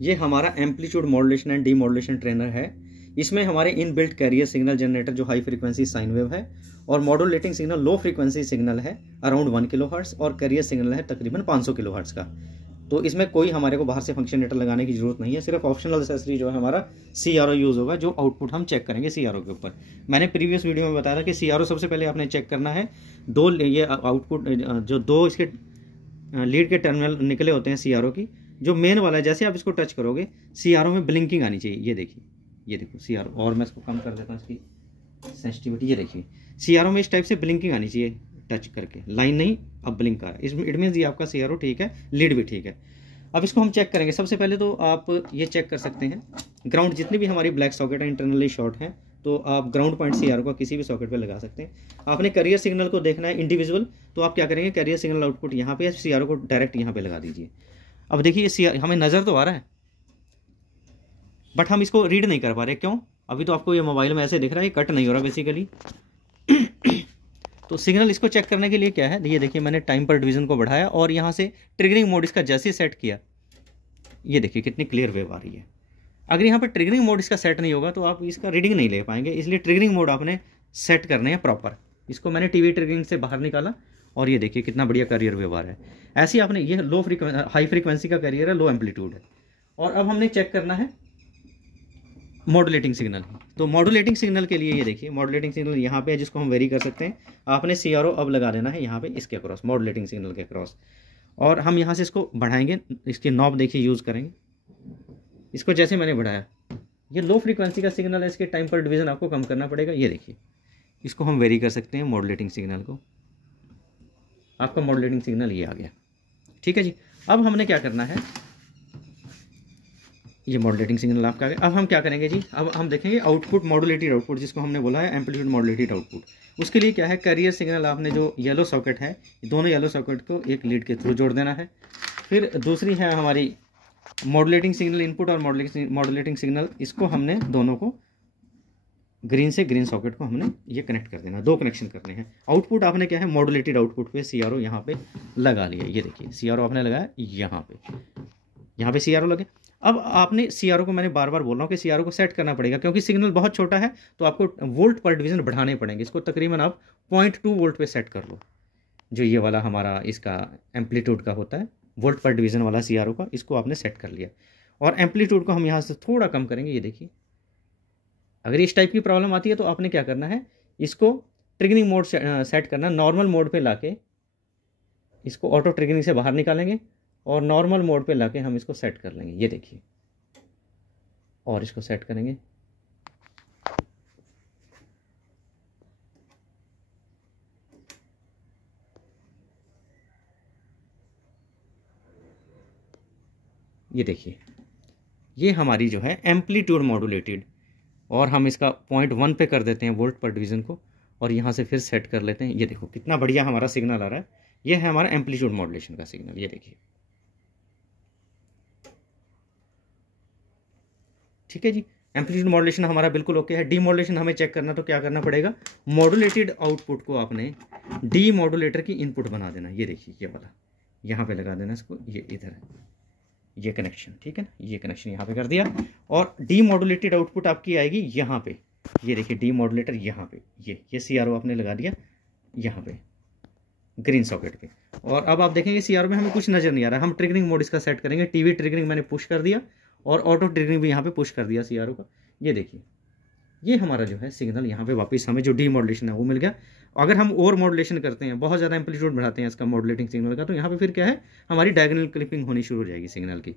ये हमारा amplitude modulation and demodulation trainer है। इसमें हमारे इनबिल्ट कैरियर सिग्नल जनरेटर जो हाई फ्रीक्वेंसी साइन वेव है और modulating signal low frequency signal है अराउंड 1 किलोहर्ट्ज़ और कैरियर सिग्नल है तकरीबन 500 किलोहर्ट्ज़ का। तो इसमें कोई हमारे को बाहर से फंक्शनेटर लगाने की जरूरत नहीं है, सिर्फ ऑप्शनल एक्सेसरी जो है हमारा CRO यूज़ होगा, जो आउटपुट हम चेक करेंगे CRO के ऊपर। मैंने प्रीवियस वीडियो में बताया था कि CRO सबसे पहले आपने चेक करना है। ये आउटपुट जो दो इसके लीड के टर्मिनल निकले होते हैं CRO की, जो मेन वाला है, जैसे आप इसको टच करोगे CRO में ब्लिंकिंग आनी चाहिए। ये देखिए, ये देखो CRO, और मैं इसको कम कर देता हूँ इसकी सेंसिटिविटी। ये देखिए CRO में इस टाइप से ब्लिंकिंग आनी चाहिए, टच करके लाइन नहीं, अब ब्लिंक आ रहा है, इसमें इट मीन्स ये आपका CRO ठीक है, लीड भी ठीक है। अब इसको हम चेक करेंगे। सबसे पहले तो आप ये चेक कर सकते हैं ग्राउंड, जितनी भी हमारी ब्लैक सॉकेट है इंटरनली शॉर्ट है, तो आप ग्राउंड पॉइंट CRO का किसी भी सॉकेट पे लगा सकते हैं। आपने कैरियर सिग्नल को देखना है इंडिविजुअल, तो आप क्या करेंगे, कैरियर सिग्नल आउटपुट यहाँ पे, CRO को डायरेक्ट यहाँ पे लगा दीजिए। अब देखिए हमें नज़र तो आ रहा है बट हम इसको रीड नहीं कर पा रहे। क्यों? अभी तो आपको ये मोबाइल में ऐसे दिख रहा है, कट नहीं हो रहा बेसिकली। तो सिग्नल इसको चेक करने के लिए क्या है, ये देखिए मैंने टाइम पर डिवीजन को बढ़ाया और यहाँ से ट्रिगरिंग मोड इसका जैसे सेट किया, ये देखिए कितनी क्लियर वेव आ रही है। अगर यहाँ पर ट्रिगरिंग मोड इसका सेट नहीं होगा तो आप इसका रीडिंग नहीं ले पाएंगे, इसलिए ट्रिगरिंग मोड आपने सेट करने हैं प्रॉपर। इसको मैंने टीवी ट्रिगरिंग से बाहर निकाला और ये देखिए कितना बढ़िया कैरियर वेव आ रहा है। ऐसे ही आपने, ये हाई फ्रीक्वेंसी का कैरियर है, लो एम्पलीट्यूड है। और अब हमने चेक करना है मॉड्यूलेटिंग सिग्नल। तो मॉड्यूलेटिंग सिग्नल के लिए ये देखिए, मॉड्यूलेटिंग सिग्नल यहाँ पे है जिसको हम वेरी कर सकते हैं। आपने CRO अब लगा देना है यहाँ पे इसके अक्रॉस, मॉड्यूलेटिंग सिग्नल के अक्रॉस, और हम यहाँ से इसको बढ़ाएंगे। इसकी नॉब देखिए यूज़ करेंगे, इसको जैसे मैंने बढ़ाया, ये लो फ्रीक्वेंसी का सिग्नल है, इसके टाइम पर डिवीजन आपको कम करना पड़ेगा। ये देखिए इसको हम वेरी कर सकते हैं मॉड्यूलेटिंग सिग्नल को। आपका मॉड्यूलेटिंग सिग्नल ये आ गया, ठीक है जी। अब हमने क्या करना है, ये मॉड्यूलेटिंग सिग्नल आपका आ गया। अब हम क्या करेंगे जी, अब हम देखेंगे आउटपुट, मॉड्यूलेटेड आउटपुट, जिसको हमने बोला है एम्पलीट्यूड मॉड्यूलेटेड आउटपुट। उसके लिए क्या है, कैरियर सिग्नल आपने जो येलो सॉकेट है, दोनों येलो सॉकेट को एक लीड के थ्रू जोड़ देना है। फिर दूसरी है हमारी मॉड्यूलेटिंग सिग्नल इनपुट और मॉड्यूलेटिंग सिग्नल, इसको हमने दोनों को ग्रीन से ग्रीन सॉकेट को हमने ये कनेक्ट कर देना, दो कनेक्शन करने हैं। आउटपुट आपने क्या है, मॉड्यूलेटेड आउटपुट पे CRO यहाँ पे लगा लिया। ये देखिए CRO आपने लगाया यहाँ पे CRO लगे। अब आपने CRO को, मैंने बार बार बोल रहा हूँ कि CRO को सेट करना पड़ेगा, क्योंकि सिग्नल बहुत छोटा है तो आपको वोल्ट पर डिवीजन बढ़ाने पड़ेंगे। इसको तकरीबन आप 0.2 वोल्ट पे सेट कर लो, जो ये वाला हमारा इसका एम्पलीट्यूड का होता है, वोल्ट पर डिवीजन वाला CRO का, इसको आपने सेट कर लिया। और एम्पलीट्यूड को हम यहाँ से थोड़ा कम करेंगे। ये देखिए, अगर इस टाइप की प्रॉब्लम आती है तो आपने क्या करना है, इसको ट्रिगरिंग मोड सेट करना, नॉर्मल मोड पे लाके इसको ऑटो ट्रिगरिंग से बाहर निकालेंगे और नॉर्मल मोड पे लाके हम इसको सेट कर लेंगे। ये देखिए, और इसको सेट करेंगे। ये देखिए, ये हमारी जो है एम्पलीट्यूड मॉड्यूलेटेड, और हम इसका 0.1 पे कर देते हैं वोल्ट पर डिवीजन को, और यहाँ से फिर सेट कर लेते हैं। ये देखो कितना बढ़िया हमारा सिग्नल आ रहा है। ये है हमारा एम्पलीट्यूड मॉड्यूलेशन का सिग्नल। ये देखिए, ठीक है जी। एम्पलीट्यूड मॉड्यूलेशन हमारा बिल्कुल ओके है। डीमॉड्यूलेशन हमें चेक करना, तो क्या करना पड़ेगा, मॉड्यूलेटेड आउटपुट को आपने डीमॉड्यूलेटर की इनपुट बना देना। ये देखिए, ये वाला यहाँ पे लगा देना इसको, ये इधर ये कनेक्शन, ठीक है ना, ये कनेक्शन यहाँ पे कर दिया। और डीमॉड्यूलेटेड आउटपुट आपकी आएगी यहाँ पे। ये देखिए डीमॉड्यूलेटर यहाँ पे, ये CRO आपने लगा दिया यहाँ पे ग्रीन सॉकेट पे। और अब आप देखेंगे CRO में हमें कुछ नज़र नहीं आ रहा। हम ट्रिगरिंग मोड इसका सेट करेंगे, टीवी ट्रिगरिंग मैंने पुश कर दिया और ऑटो ट्रिगरिंग भी यहाँ पे पुश कर दिया CRO का। ये देखिए, ये हमारा जो है सिग्नल यहाँ पे वापस हमें जो डीमॉड्यूलेशन है वो मिल गया। अगर हम और मॉड्यूलेशन करते हैं, बहुत ज़्यादा एम्पलीट्यूड बढ़ाते हैं इसका मॉड्यूलेटिंग सिग्नल का, तो यहाँ पे फिर क्या है, हमारी डायगोनल क्लिपिंग होनी शुरू हो जाएगी सिग्नल की।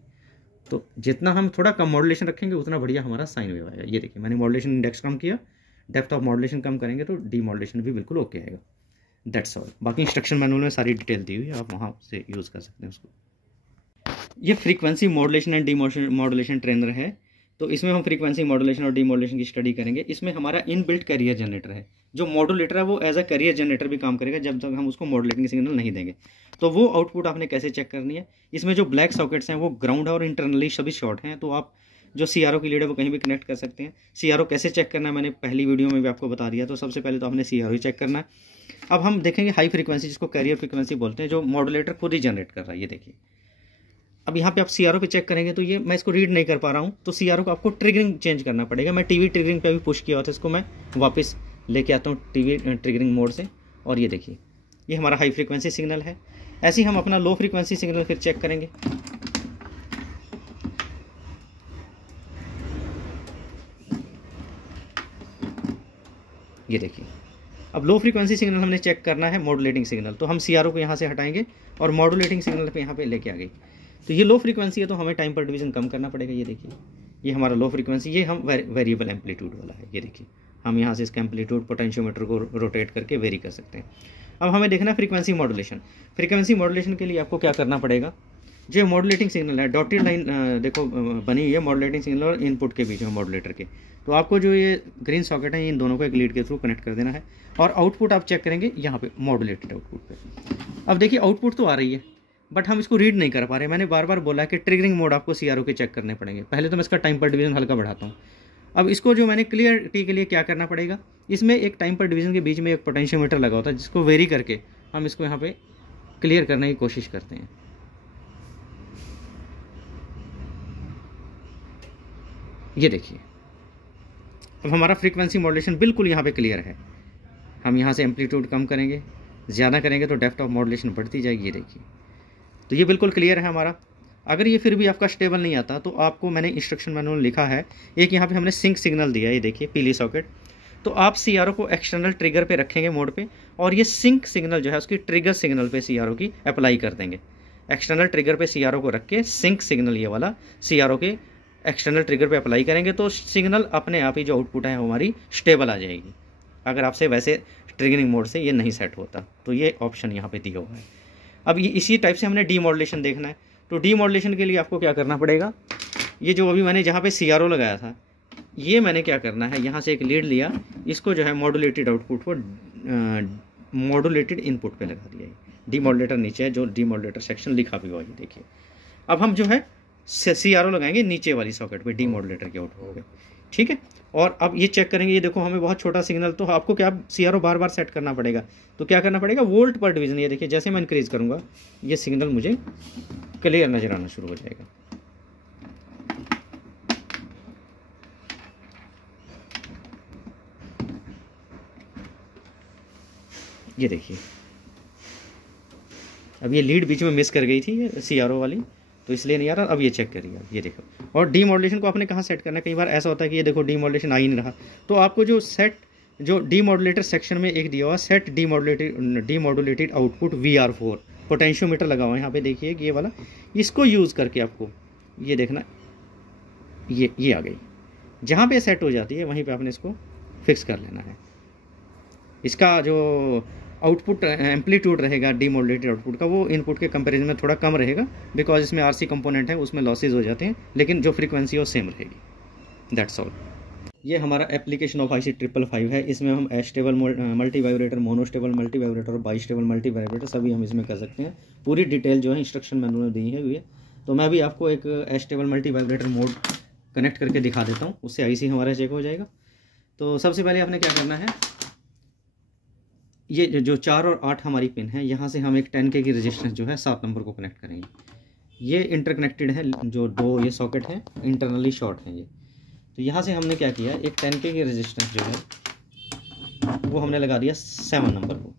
तो जितना हम थोड़ा कम मॉड्यूलेशन रखेंगे उतना बढ़िया हमारा साइन वेव आएगा। ये देखिए, मैंने मॉड्यूलेशन इंडेक्स कम किया, डेप्थ ऑफ मॉड्यूलेशन कम करेंगे तो डीमॉड्यूलेशन भी बिल्कुल ओके आएगा। That's all. बाकी इंस्ट्रक्शन मैनुअल में सारी डिटेल दी हुई है, आप वहाँ से यूज़ कर सकते हैं उसको। ये frequency modulation and demodulation trainer है। तो इसमें हम फ्रीक्वेंसी मॉड्यूलेशन और डीमॉड्यूलेशन की स्टडी करेंगे। इसमें हमारा इनबिल्ट कैरियर जनरेटर है। जो मॉड्यूलेटर है वो एज अ कैरियर जनरेटर भी काम करेगा जब तक हम उसको मॉड्यूलेटिंग सिग्नल नहीं देंगे। तो वो आउटपुट आपने कैसे चेक करनी है, इसमें जो ब्लैक सॉकेट्स हैं वो ग्राउंड है और इंटरनली सभी शॉर्ट हैं। तो आप जो CRO की लीड है वो कहीं भी कनेक्ट कर सकते हैं। CRO कैसे चेक करना है मैंने पहली वीडियो में भी आपको बता दिया। तो सबसे पहले तो आपने CRO चेक करना है। अब हम देखेंगे हाई फ्रीक्वेंसी, जिसको कैरियर फ्रीक्वेंसी बोलते हैं, जो मॉड्यूलेटर खुद ही जनरेट कर रहा है। ये देखिए, अब यहाँ पे आप CRO पे चेक करेंगे तो ये मैं इसको रीड नहीं कर पा रहा हूँ, तो CRO को आपको ट्रिगरिंग चेंज करना पड़ेगा। मैं टीवी ट्रिगरिंग पे भी पुश किया हुआ था, इसको मैं वापस लेके आता हूँ टीवी ट्रिगरिंग मोड से, और ये देखिए ये हमारा हाई फ्रीक्वेंसी सिग्नल है। ऐसे ही हम अपना लो फ्रीक्वेंसी सिग्नल फिर चेक करेंगे। ये देखिए अब लो फ्रीक्वेंसी सिग्नल हमने चेक करना है मॉड्यूलेटिंग सिग्नल, तो हम CRO को यहाँ से हटाएंगे और मॉड्यूलेटिंग सिग्नल पे यहाँ पे लेके आ गई। तो ये लो फ्रीक्वेंसी है तो हमें टाइम पर डिवीजन कम करना पड़ेगा। ये देखिए ये हमारा लो फ्रीक्वेंसी, ये हम वेरिएबल एम्पलीट्यूड वाला है। ये देखिए हम यहाँ से इसका एम्पलीट्यूड पोटेंशियोमीटर को रोटेट करके वेरी कर सकते हैं। अब हमें देखना है फ्रीक्वेंसी मॉड्यूलेशन। फ्रीक्वेंसी मॉड्यूलेशन के लिए आपको क्या करना पड़ेगा, जो मॉड्यूलेटिंग सिग्नल है डॉटेड लाइन देखो बनी हुई है मॉड्यूलेटिंग सिग्नल और इनपुट के बीच में मॉड्यूलेटर के, तो आपको जो ये ग्रीन सॉकेट है इन दोनों को एक लीड के थ्रू कनेक्ट कर देना है, और आउटपुट आप चेक करेंगे यहाँ पे मॉड्यूलेटेड आउटपुट पे। अब देखिए आउटपुट तो आ रही है बट हम इसको रीड नहीं कर पा रहे। मैंने बार बार बोला कि ट्रिगरिंग मोड आपको CRO के चेक करने पड़ेंगे। पहले तो मैं इसका टाइम पर डिवीजन हल्का बढ़ाता हूँ। अब इसको जो मैंने क्लियरिटी के लिए क्या करना पड़ेगा, इसमें एक टाइम पर डिवीजन के बीच में एक पोटेंशियोमीटर लगा होता है जिसको वेरी करके हम इसको यहाँ पे क्लियर करने की कोशिश करते हैं। ये देखिए अब हमारा फ्रीक्वेंसी मॉड्यूलेशन बिल्कुल यहाँ पे क्लियर है। हम यहाँ से एम्पलीट्यूड कम करेंगे, ज़्यादा करेंगे तो डेप्थ ऑफ मॉड्यूलेशन बढ़ती जाएगी। ये देखिए तो ये बिल्कुल क्लियर है हमारा। अगर ये फिर भी आपका स्टेबल नहीं आता तो आपको मैंने इंस्ट्रक्शन मैनुअल लिखा है, एक यहाँ पे हमने सिंक सिग्नल दिया है, ये देखिए पीली सॉकेट। तो आप CRO को एक्सटर्नल ट्रिगर पे रखेंगे मोड पे, और ये सिंक सिग्नल जो है उसकी ट्रिगर सिग्नल पे CRO की अप्लाई कर देंगे। एक्सटर्नल ट्रिगर पे CRO को रख के सिंक सिग्नल ये वाला CRO के एक्सटर्नल ट्रिगर पे अप्लाई करेंगे तो सिग्नल अपने आप ही जो आउटपुट है हमारी स्टेबल आ जाएगी। अगर आपसे वैसे ट्रिगरिंग मोड से ये नहीं सेट होता तो ये ऑप्शन यहाँ पे दिया हुआ है। अब ये इसी टाइप से हमने डीमॉड्यूलेशन देखना है, तो डीमॉड्यूलेशन के लिए आपको क्या करना पड़ेगा, ये जो अभी मैंने जहाँ पे CRO लगाया था ये मैंने क्या करना है, यहाँ से एक लीड लिया, इसको जो है मॉड्यूलेटेड आउटपुट को मॉड्यूलेटेड इनपुट पे लगा दिया। डीमॉड्यूलेटर नीचे है, जो डीमॉड्यूलेटर सेक्शन लिखा भी हुआ है, देखिए। अब हम जो है CRO लगाएंगे नीचे वाली सॉकेट पे डीमॉड्यूलेटर के आउटपुट पे, ठीक है। और अब ये चेक करेंगे, ये देखो हमें बहुत छोटा सिग्नल, तो आपको क्या CRO बार बार सेट करना पड़ेगा, तो क्या करना पड़ेगा, वोल्ट पर डिवीजन। ये देखिए जैसे मैं इंक्रीज करूँगा ये सिग्नल मुझे क्लियर नजर आना शुरू हो जाएगा। ये देखिए अब ये लीड बीच में मिस कर गई थी ये CRO वाली, तो इसलिए नहीं आ रहा। अब ये चेक करिए, ये देखो। और डीमॉड्यूलेशन को आपने कहाँ सेट करना है, कई बार ऐसा होता है कि ये देखो डीमॉड्यूलेशन आ ही नहीं रहा, तो आपको जो डीमॉड्यूलेटर सेक्शन में एक दिया हुआ सेट डीमॉड्यूलेटेड आउटपुट VR4 पोटेंशियोमीटर लगा हुआ है यहाँ पे, देखिए ये वाला, इसको यूज़ करके आपको ये देखना, ये आ गई। जहाँ पे सेट हो जाती है वहीं पे आपने इसको फिक्स कर लेना है। इसका जो आउटपुट एम्पलीट्यूड रहेगा डीमॉड्यूलेटेड आउटपुट का, वो इनपुट के कंपैरिजन में थोड़ा कम रहेगा, बिकॉज इसमें RC कंपोनेंट है, उसमें लॉसेज हो जाते हैं, लेकिन जो फ्रीक्वेंसी है वो सेम रहेगी। That's all. ये हमारा एप्लीकेशन ऑफ IC 555 है। इसमें हम stable multi vibrator, monostable multi vibrator और बाइस्टेबल मल्टी वाइब्रेटर सभी हम इसमें कर सकते हैं। पूरी डिटेल जो है इंस्ट्रक्शन मैनुअल में दी है हुई है। तो मैं भी आपको एक stable multi vibrator mode connect करके दिखा देता हूँ, उससे IC हमारा चेक हो जाएगा। तो सबसे पहले आपने क्या करना है, ये जो 4 और 8 हमारी पिन है, यहाँ से हम एक 10K की रेजिस्टेंस जो है 7 नंबर को कनेक्ट करेंगे। ये इंटरकनेक्टेड है, जो दो ये सॉकेट है इंटरनली शॉर्ट है ये। तो यहाँ से हमने क्या किया, एक 10K की रेजिस्टेंस जो है वो हमने लगा दिया 7 नंबर को,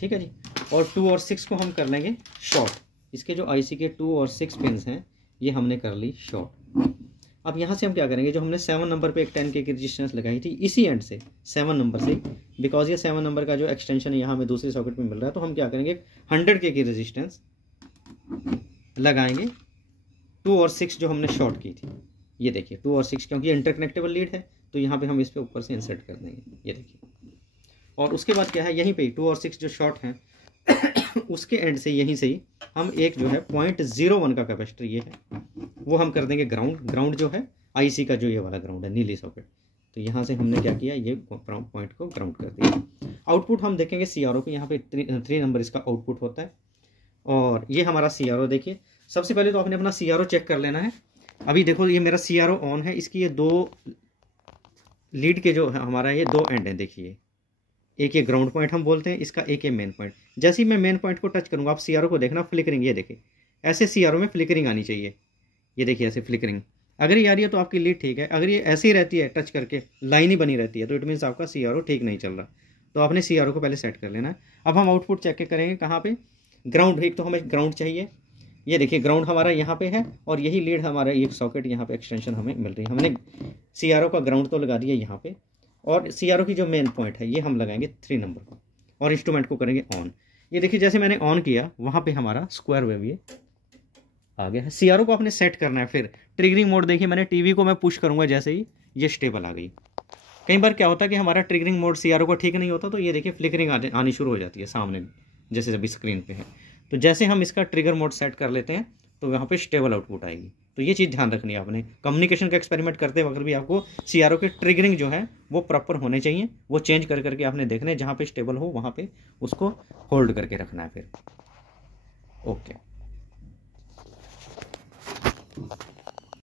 ठीक है जी। और 2 और 6 को हम कर लेंगे शॉर्ट। इसके जो IC के 2 और 6 पिन्स हैं ये हमने कर ली शॉर्ट। अब यहाँ से हम क्या करेंगे, जो हमने 7 नंबर पे एक 10K की रेजिस्टेंस लगाई थी इसी एंड से 7 नंबर से, बिकॉज ये 7 नंबर का जो एक्सटेंशन है यहाँ हमें दूसरी सॉकेट में मिल रहा है, तो हम क्या करेंगे 100K की रेजिस्टेंस लगाएंगे 2 और 6 जो हमने शॉर्ट की थी। ये देखिए 2 और 6, क्योंकि इंटरकनेक्टेबल लीड है तो यहाँ पे हम इस पे ऊपर से इंसर्ट कर देंगे, ये देखिए। और उसके बाद क्या है, यहीं पे 2 और 6 जो शॉर्ट हैं उसके एंड से यहीं से ही हम एक जो है 0.01 का कैपेसिटर ये है वो हम कर देंगे ग्राउंड जो है IC का जो ये वाला ग्राउंड है नीली सॉकेट। तो यहाँ से हमने क्या किया, ये पॉइंट को ग्राउंड कर दिया। आउटपुट हम देखेंगे CRO पे, यहाँ पे 3 नंबर इसका आउटपुट होता है। और ये हमारा CRO देखिए, सबसे पहले तो आपने अपना CRO चेक कर लेना है। अभी देखो ये मेरा CRO ऑन है, इसकी ये 2 लीड के जो है हमारा ये 2 एंड है, देखिए एक ये ग्राउंड पॉइंट हम बोलते हैं, इसका एक ये मेन पॉइंट। जैसे ही मैं मेन पॉइंट को टच करूंगा आप CRO को देखना फ्लिकरिंग, ये देखिए ऐसे CRO में फ्लिकरिंग आनी चाहिए। ये देखिए ऐसे फ्लिकरिंग अगर ये आ रही है तो आपकी लीड ठीक है। अगर ये ऐसे ही रहती है टच करके लाइन ही बनी रहती है तो इट मीन्स आपका CRO ठीक नहीं चल रहा। तो आपने CRO को पहले सेट कर लेना है। अब हम आउटपुट चेक करेंगे कहाँ पे, ग्राउंड। एक तो हमें ग्राउंड चाहिए, ये देखिए ग्राउंड हमारा यहाँ पे है और यही लीड हमारा एक सॉकेट यहाँ पे एक्सटेंशन हमें मिल रही है। हमने CRO का ग्राउंड तो लगा दिया यहाँ पे, और CRO की जो मेन पॉइंट है ये हम लगाएंगे 3 नंबर को, और इंस्ट्रूमेंट को करेंगे ऑन। ये देखिए जैसे मैंने ऑन किया वहाँ पे हमारा स्क्वायर वेव ये आ गया है। CRO को आपने सेट करना है। फिर ट्रिगरिंग मोड देखिए, मैंने टीवी को मैं पुश करूँगा जैसे ही ये स्टेबल आ गई। कई बार क्या होता है कि हमारा ट्रिगरिंग मोड CRO को ठीक नहीं होता तो ये देखिए फ्लिकरिंग आनी शुरू हो जाती है सामने, जैसे अभी स्क्रीन पे है। तो जैसे हम इसका ट्रिगर मोड सेट कर लेते हैं तो वहाँ पे स्टेबल आउटपुट आएगी। तो ये चीज़ ध्यान रखनी है आपने। कम्युनिकेशन का एक्सपेरिमेंट करते वक्त भी आपको CRO के ट्रिगरिंग जो है वो प्रॉपर होने चाहिए। वो चेंज कर करके आपने देखना है, जहाँ पे स्टेबल हो वहाँ पे उसको होल्ड करके रखना है फिर। ओके।